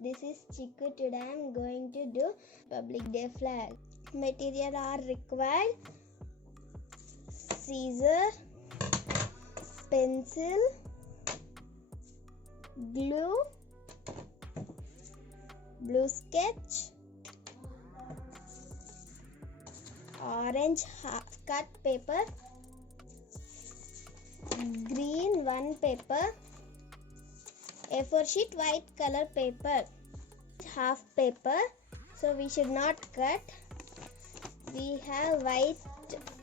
this is Chiku. Today I am going to do Republic Day flag. Material are required: scissor, pencil, glue, blue sketch, orange half cut paper, green one paper, A4 sheet white color paper, half paper, so we should not cut. We have white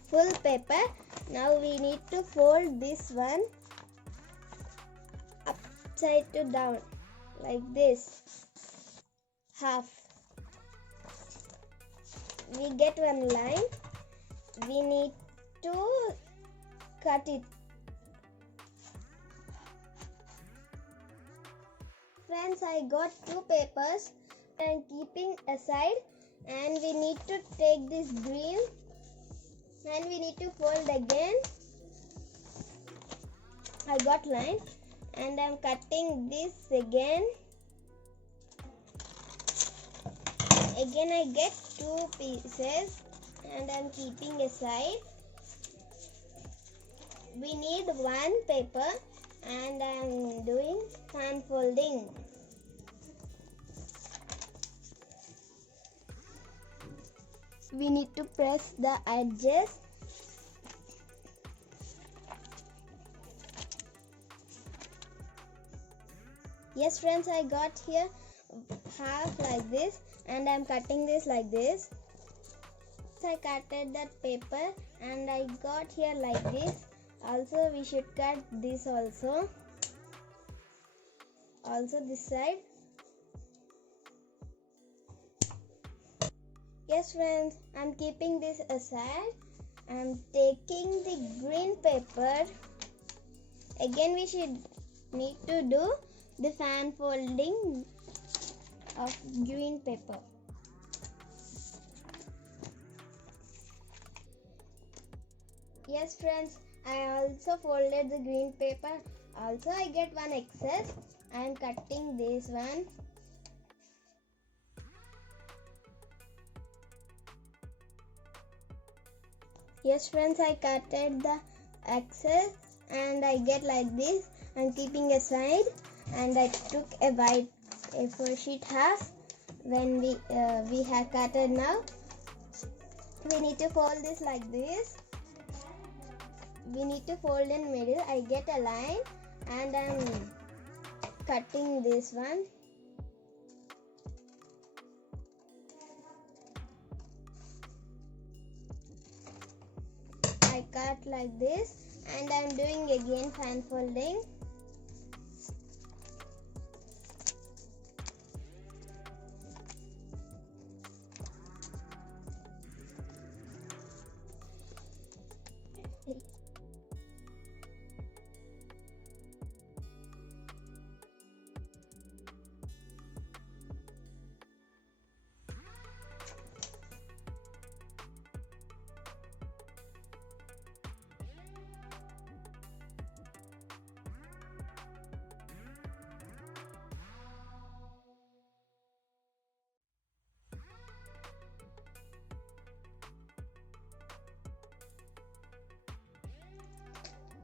full paper. Now we need to fold this one upside to down like this, half. We get one line. We need to cut it. Friends, I got two papers and keeping aside, and we need to take this green and we need to fold again. I got line and I'm cutting this again. Again I get two pieces and I'm keeping aside. We need one paper and I'm doing hand folding. We need to press the edges. Yes friends, I got here half like this and I'm cutting this like this. So I cutted that paper and I got here like this. Also we should cut this also this side. Yes friends, I'm keeping this aside. I'm taking the green paper. Again we should need to do the fan folding of green paper. Yes friends, I also folded the green paper. Also I get one excess. I am cutting this one. Yes friends, I cutted the excess and I get like this. I'm keeping aside and I took a white A4 sheet half. When we have cutted now, we need to fold this like this. We need to fold in middle. I get a line and I'm cutting this one. I cut like this and I'm doing again fan folding.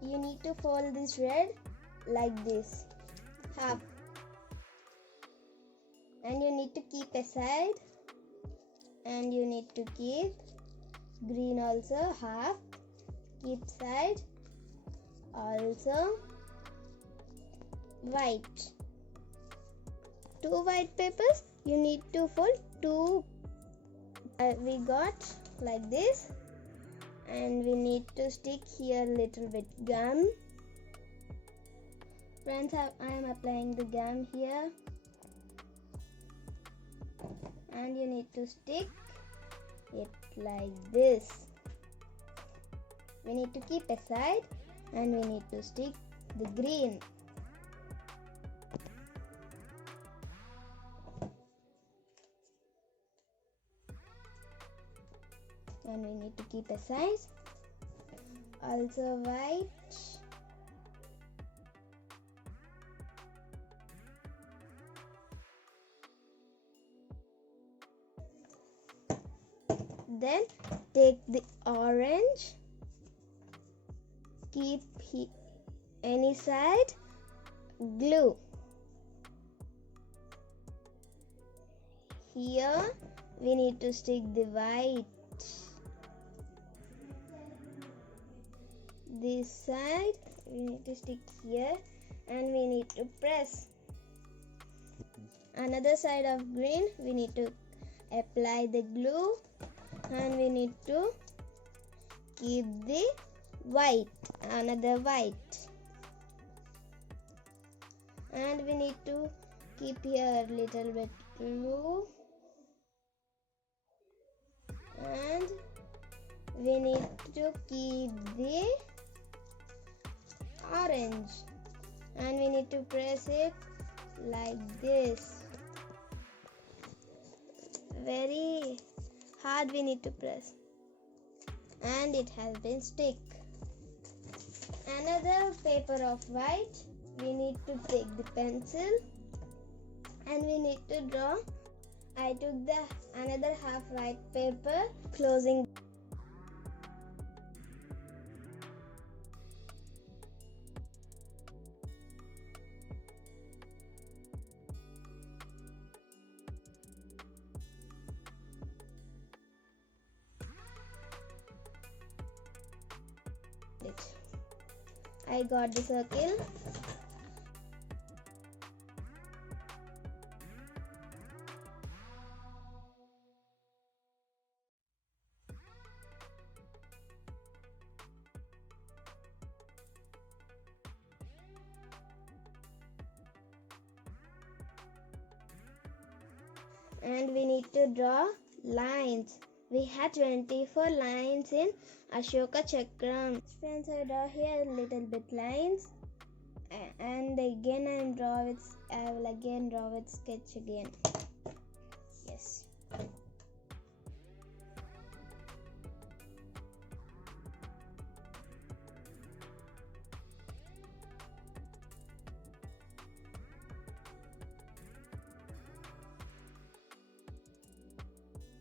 You need to fold this red like this, half, and you need to keep aside, and you need to keep green also, half, keep side, also white. Two white papers, you need to fold two. We got like this. And we need to stick here little bit gum. Friends, I am applying the gum here. And you need to stick it like this. We need to keep aside and we need to stick the green. And we need to keep aside. Also white. Then take the orange, keep any side, glue. Here we need to stick the white. This side we need to stick here and we need to press. Another side of green we need to apply the glue and we need to keep the white, another white, and we need to keep here little bit glue and we need to keep the orange and we need to press it like this. Very hard we need to press and it has been stick. Another paper of white, we need to take the pencil and we need to draw. I took the another half white paper, closing it. I got the circle. And we need to draw lines. We had 24 lines in Ashoka Chakram. Friends, I draw here little bit lines and again I will again draw with sketch again. Yes.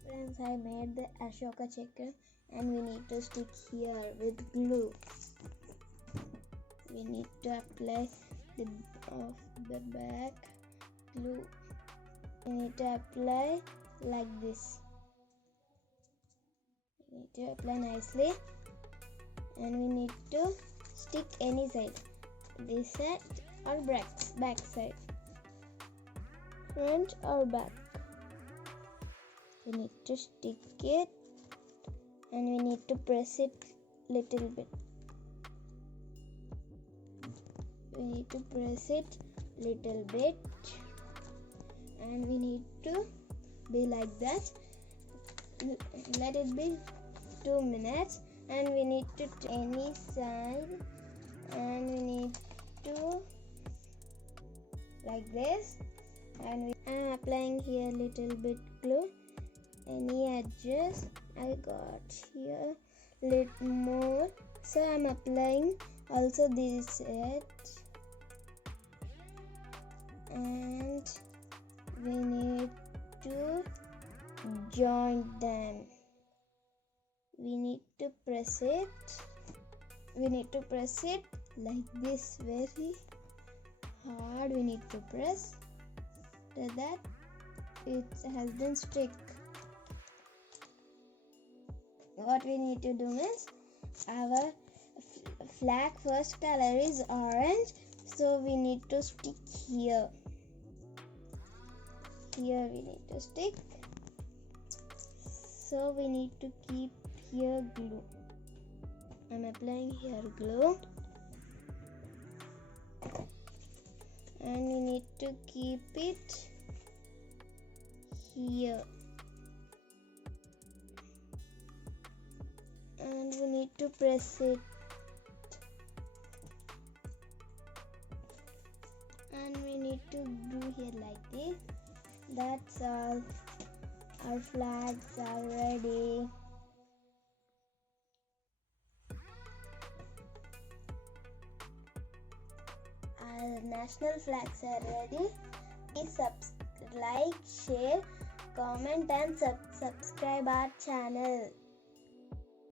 Friends, I made the Ashoka Chakra and we need to stick here with glue. We need to apply the back glue. We need to apply like this. We need to apply nicely and we need to stick any side, this side or back side, front or back. We need to stick it and we need to press it little bit. We need to press it little bit and we need to be like that. Let it be 2 minutes and we need to any side and we need to like this and I am applying here little bit glue. Any edges I got here little more, so I'm applying also this edge and we need to join them. We need to press it. We need to press it like this, very hard. We need to press so that it has been stick. What we need to do is our flag first color is orange, so we need to stick here. Here we need to stick, so we need to keep here glue. I'm applying here glue and we need to keep it here and we need to press it and we need to do here like this. That's all. Our flags are ready. Our national flags are ready. Please like, share, comment and subscribe our channel.